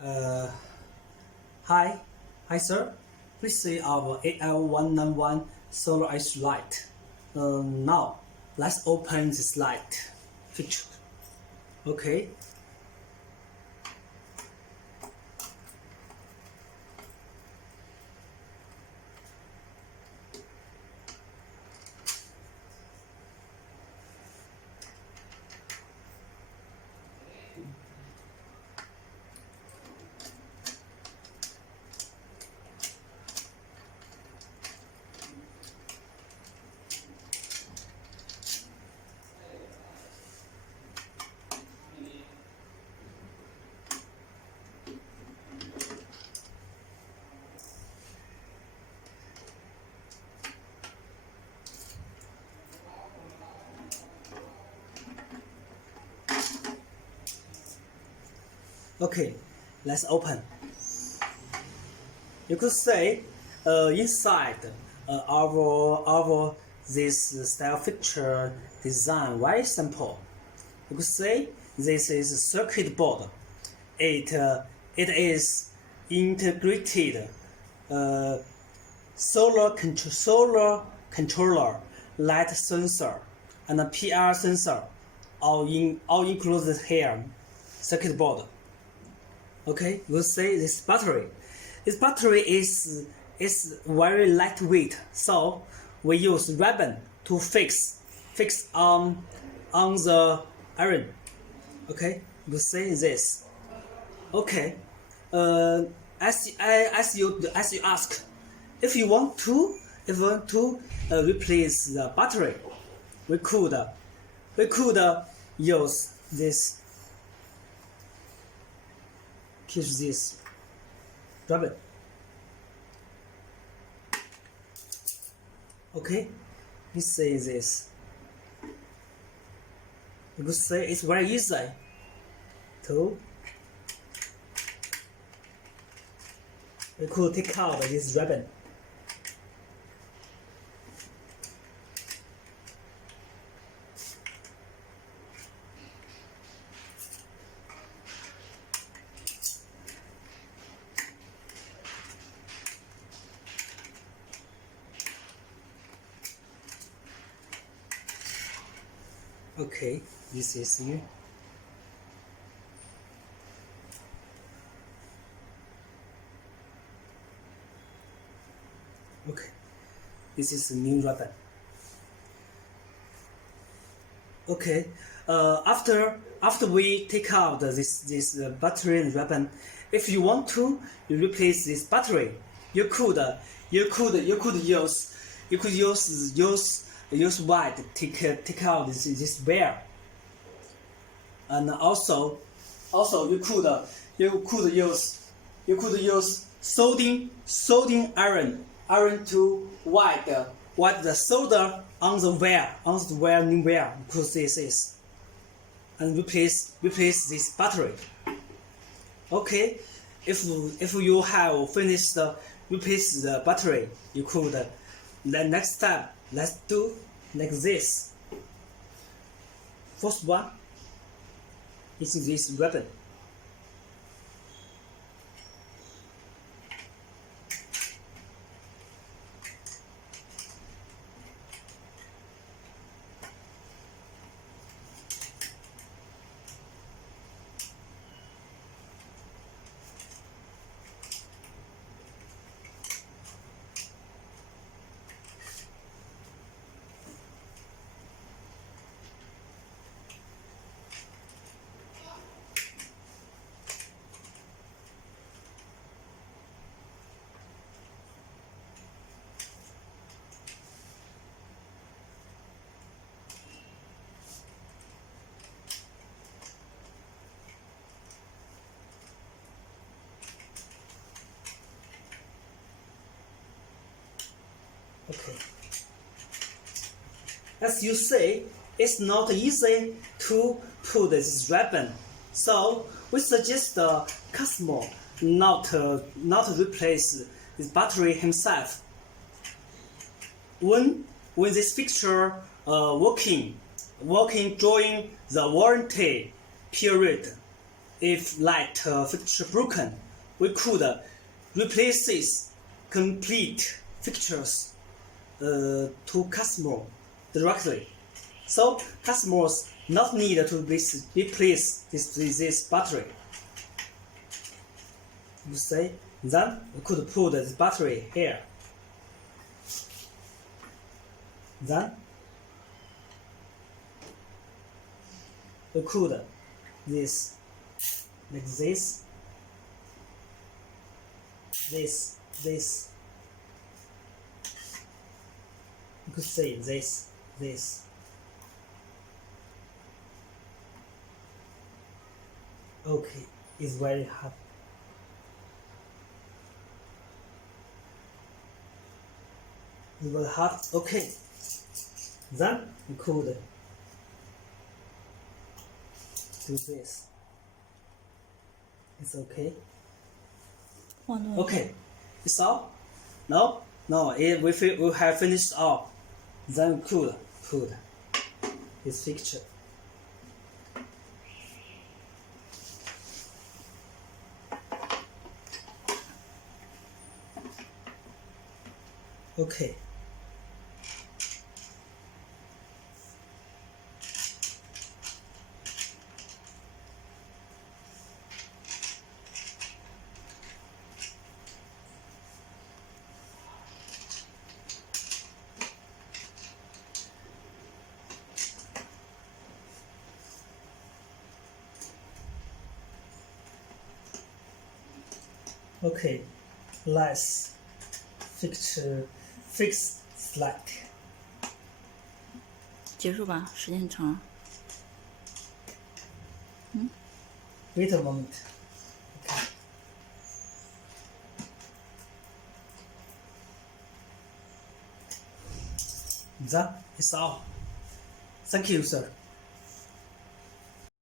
Uh, hi sir. Please see our AIO191 solar edge light. Now, let's open this light feature. Okay. Okay, let's open. You could say inside our this style feature design very simple. You could say this is a circuit board. It is integrated solar controller, light sensor, and a PR sensor, all included here. Circuit board. Okay, we'll say this battery. This battery is very lightweight, so we use ribbon to fix on the iron. Okay, we'll say this. Okay, as you ask, if you want to replace the battery, we could use this. Catch this ribbon. Okay, let's say this. You could say it's very easy to. We could take out this ribbon. Okay, this is new. Okay, this is a new ribbon. Okay, after we take out this battery and ribbon, if you want to replace this battery, you could use white take out this wire, and also you could use soldering iron to white the solder on the wire new wire, because this is, and replace this battery. Okay, if you have finished replace the battery, you could the next step. Let's do like this. First one is this ribbon. Okay. As you say, it's not easy to put this ribbon, so we suggest the customer not replace this battery himself. When this fixture working during the warranty period, if light fixture broken, we could replace this complete fixtures to customer directly. So customers not need to replace this battery. You see, then we could put this battery here. Then we could this like this. You could say this. Okay, it's very hard. It was hard. Okay, then we could do this. It's okay. Okay, it's all. No, we have finished all. Then we could put this fixture. Okay. Okay, let's fix slide. 结束吧，时间长了。 Wait a moment. Okay. That is all. Thank you, sir.